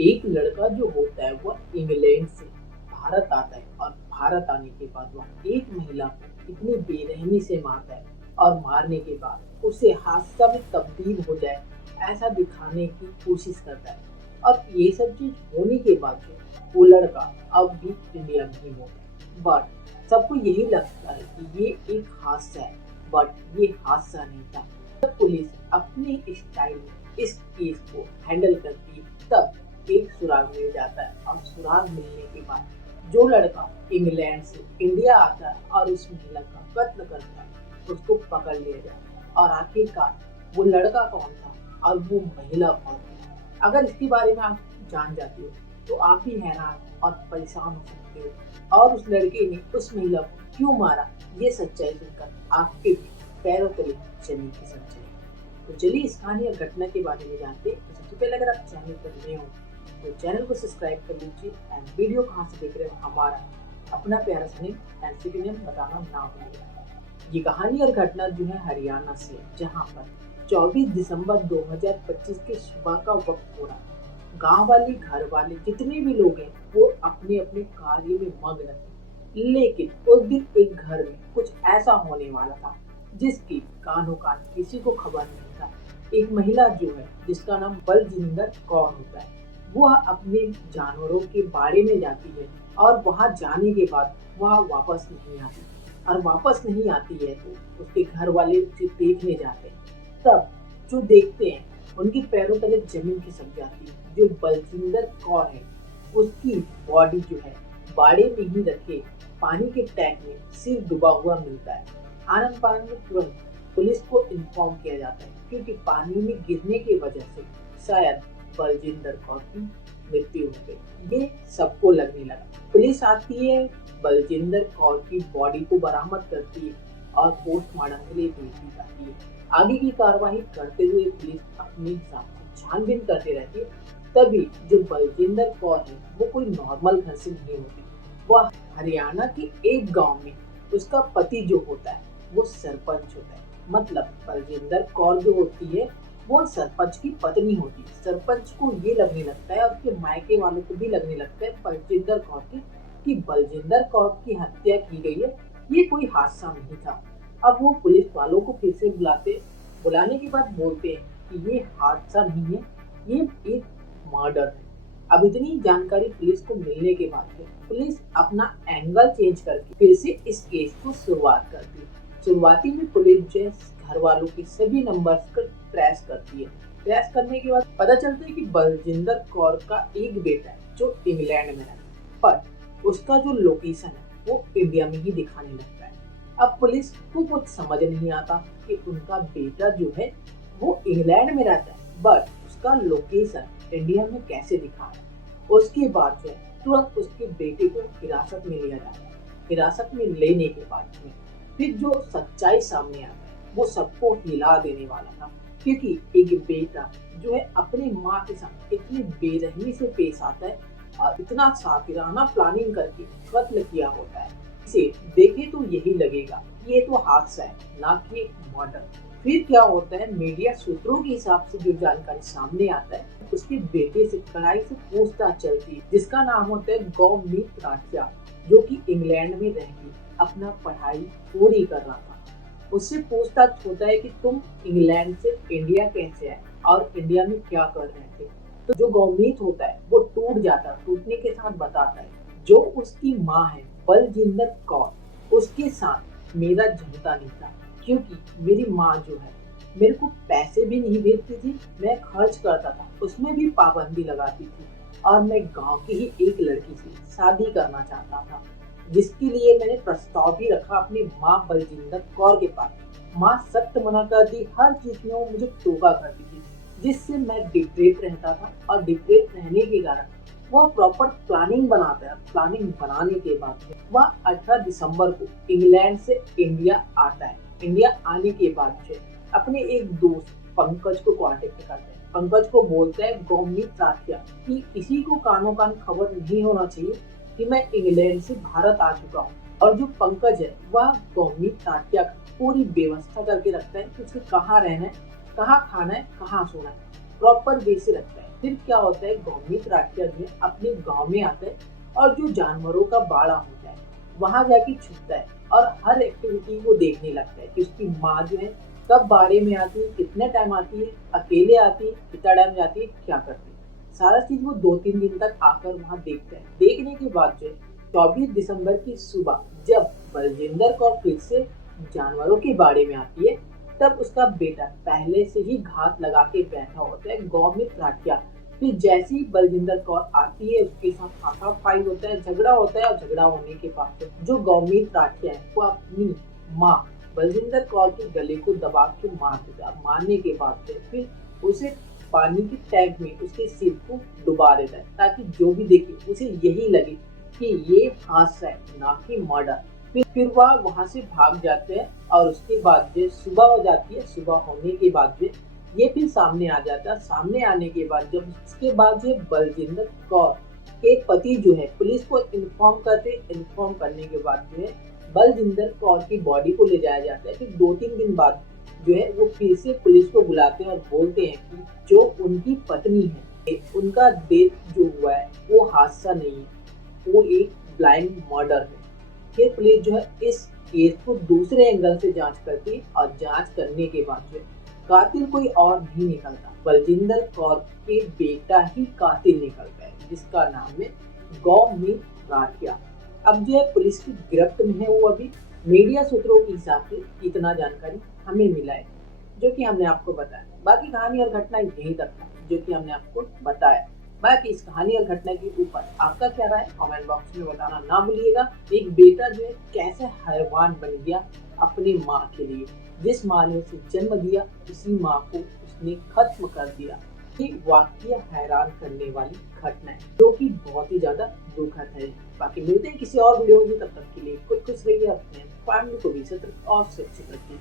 एक लड़का जो होता है वह इंग्लैंड से भारत आता है और भारत आने के बाद वह एक महिला को इतनी बेरहमी से मारता है और मारने के बाद उसे हादसा में तब्दील हो जाए ऐसा दिखाने की कोशिश करता है। और ये सब चीज होने के बाद जो वो लड़का अब भी इंडिया में ही होता है। बट सबको यही लगता है कि ये एक हादसा है, बट ये हादसा नहीं था। तब पुलिस अपने स्टाइल में इस केस को हैंडल करती है। तब एक सुराग मिल जाता है और सुराग मिलने के बाद जो लड़का इंग्लैंड से इंडिया आता है और उस महिला का कत्ल करता है उसको पकड़ लिया जाता है। और आखिरकार वो लड़का कौन था और वो महिला कौन थी, अगर इसके बारे में आप जान जाते हो तो आप भी हैरान और परेशान हो सकते हो। और उस लड़के ने उस महिला को क्यों मारा, ये सच्चाई सुनकर आपके भी पैरों तले जमीन खिसक जाएगी। तो चलिए इस कहानी या घटना के बारे में जानते हैं। तो सबसे पहले अगर आप चैनल पर नए हो तो चैनल को सब्सक्राइब कर लीजिए एंड वीडियो कहाँ से देख रहे हो हमारा अपना प्यारा सा नेम एंड सिटी नेम बताना ना भूलिएगा। ये कहानी और घटना जो है हरियाणा से, जहाँ पर 24 दिसंबर 2025 के सुबह का वक्त हो रहा है। गांव वाले घर वाले जितने भी लोग हैं वो अपने अपने कार्य में मग्न थे, लेकिन उस दिन एक घर में कुछ ऐसा होने वाला था जिसकी कानों कान किसी को खबर नहीं था। एक महिला जो है जिसका नाम बलजिंदर कौर होता है, वह अपने जानवरों के बाड़े में जाती है और वहां जाने के बाद वह वापस नहीं आती। और वापस नहीं आती है तो उसके घर वाले उसे देखने जाते हैं। तब जो देखते हैं उनके पैरों तले जमीन खिसक जाती है। जो बलजिंदर कौर है उसकी बॉडी जो है बाड़े में ही रखे पानी के टैंक में सिर डूबा हुआ मिलता है। आनंद फानन में तुरंत पुलिस को इन्फॉर्म किया जाता है क्योंकि पानी में गिरने की वजह से शायद बलजिंदर कौर की मृत्यु हो गई, ये सबको लगने लगा। पुलिस आती है, बलजिंदर कौर की बॉडी को बरामद करती है और पोस्टमार्टम के लिए भेजी जाती है। आगे की कार्रवाई करते हुए पुलिस अपने हिसाब से छानबीन करती रहती है। तभी जो बलजिंदर कौर है वो कोई नॉर्मल घर से नहीं होती। वह हरियाणा के एक गांव में उसका पति जो होता है वो सरपंच होता है। मतलब बलजिंदर कौर जो होती है वो सरपंच की पत्नी होती है। सरपंच को ये लगने लगता है और उसके मायके वालों को भी लगने लगता है बलजिंदर कौर की कि बलजिंदर कौर की हत्या की गई है, ये कोई हादसा नहीं था। अब वो पुलिस वालों को फिर से बुलाने के बाद बोलते हैं कि ये हादसा नहीं है, ये एक मर्डर है। अब इतनी जानकारी पुलिस को मिलने के बाद पुलिस अपना एंगल चेंज करके फिर से इस केस को शुरुआत करती है। शुरुआती में पुलिस जो घर वालों के सभी नंबर्स को ट्रेस करती है। ट्रेस करने के बाद पता चलता है कि बलजिंदर कौर का एक बेटा है जो इंग्लैंड में रहता है, पर उसका जो लोकेशन है वो इंडिया में ही दिखाने लगता है। अब पुलिस को कुछ समझ नहीं आता कि उनका बेटा जो है वो इंग्लैंड में रहता है बट उसका लोकेशन इंडिया में कैसे दिखा रहा है। उसके बाद जो है तुरंत उसके बेटे को हिरासत में लिया जाता है। हिरासत में लेने के बाद में फिर जो सच्चाई सामने आता है वो सबको हिला देने वाला था, क्योंकि एक बेटा जो है अपनी माँ के साथ इतनी बेरहमी से पेश आता है और इतना सातिराना प्लानिंग करके कत्ल किया होता है। इसे देखे तो यही लगेगा ये तो हादसा है ना कि मर्डर। फिर क्या होता है, मीडिया सूत्रों के हिसाब से जो जानकारी सामने आता है उसके बेटे से कड़ाई से पूछताछ चलती है, जिसका नाम होता है गौमीत राठिया, जो कि इंग्लैंड में रह के अपना पढ़ाई पूरी कर रहा था। उससे पूछताछ होता है कि तुम इंग्लैंड से इंडिया कैसे आए और इंडिया में क्या कर रहे थे। तो जो गौमीत होता है वो टूट जाता है, टूटने के साथ बताता है जो उसकी माँ है बलजिंदर कौर, उसके साथ मेरा झगड़ा नहीं था, क्योंकि मेरी माँ जो है मेरे को पैसे भी नहीं भेजती थी, मैं खर्च करता था उसमें भी पाबंदी लगाती थी और मैं गांव की ही एक लड़की से शादी करना चाहता था, जिसके लिए मैंने प्रस्ताव भी रखा अपनी माँ बलजिंदर कौर के पास। माँ सख्त मना कर दी, हर चीज में वो मुझे टोका करती थी, जिससे मैं डिप्रेट रहता था और डिप्रेट रहने के कारण वह प्रॉपर प्लानिंग बनाता है। प्लानिंग बनाने के बाद वह 18 दिसंबर को इंग्लैंड से इंडिया आता है। इंडिया आने के बाद अपने एक दोस्त पंकज को कांटेक्ट करते हैं। पंकज को बोलता है गौमीत राठिया कि किसी को कानों कान खबर नहीं होना चाहिए कि मैं इंग्लैंड से भारत आ चुका हूँ। और जो पंकज है वह गौमीत राठिया पूरी व्यवस्था करके रखता है कि उसे कहाँ रहना है, कहाँ खाना है, कहाँ सोना है, प्रॉपर वे से रखता है। फिर क्या होता है, गौमित्र राठिया जो है अपने गांव में आता है और जो जानवरों का बाड़ा होता है वहां जाके छुपता है और हर एक्टिविटी को देखने लगता है कि उसकी माँ जो है कब बाड़े में आती है, कितने टाइम आती है, अकेले आती है, कितना टाइम जाती है, क्या करती है, सारा चीज वो 2-3 दिन तक आकर वहां देखता है। देखने के बाद जो है 24 दिसंबर की सुबह जब बलजिंदर कौर फिर से जानवरों के बाड़े में आती है, तब उसका बेटा पहले से ही घात लगा के बैठा होता है, गौमित्र राठिया। फिर जैसे ही बलजिंदर कौर आती है उसके साथ हाथापाई होता है, झगड़ा होता है और झगड़ा होने के बाद जो गौमित्र राठिया है वो अपनी माँ बलजिंदर कौर के गले को दबा के मार देता है। मारने के बाद फिर उसे पानी की टैंक में उसके सिर को डुबा देता है ताकि जो भी देखे उसे यही लगे कि ये हादसा है, ना कि मर्डर। फिर वह वहां से भाग जाते हैं और उसके बाद जो सुबह हो जाती है, सुबह होने के बाद जो ये फिर सामने आ जाता है। सामने आने के बाद जब उसके बाद जो बलजिंदर कौर के पति जो है पुलिस को इन्फॉर्म करते, इन्फॉर्म करने के बाद जो है बलजिंदर कौर की बॉडी को ले जाया जाता है। फिर 2-3 दिन बाद जो है वो फिर से पुलिस को बुलाते हैं और बोलते हैं कि जो उनकी पत्नी है उनका डेथ जो हुआ है वो हादसा नहीं है, वो एक ब्लाइंड मर्डर है। फिर पुलिस जो है इस केस को दूसरे एंगल से जांच करती है और जांच करने के बाद जो है कातिल कोई और नहीं निकलता, बलजिंदर कौर के बेटा ही कातिल निकलता है जिसका नाम है गौमित्र राठिया। अब जो है पुलिस की गिरफ्त में है वो अभी। मीडिया सूत्रों के हिसाब से इतना जानकारी हमें मिला है जो कि हमने आपको बताया। बाकी कहानी और घटना यहीं तक था जो कि हमने आपको बताया। बाकी इस कहानी और घटना के ऊपर आपका क्या राय है कमेंट बॉक्स में बताना ना भूलिएगा। एक बेटा जो है कैसे हैवान बन गया अपनी माँ के लिए, जिस माँ ने उसे जन्म दिया उसी माँ को उसने खत्म कर दिया। ये वाकया हैरान करने वाली घटना है जो कि बहुत ही ज्यादा दुखद है। बाकी मिलते हैं किसी और वीडियो में, तब तक के लिए खुद खुश रहिए, अपने फैमिली को भी सतर्क और सुरक्षित रखिए।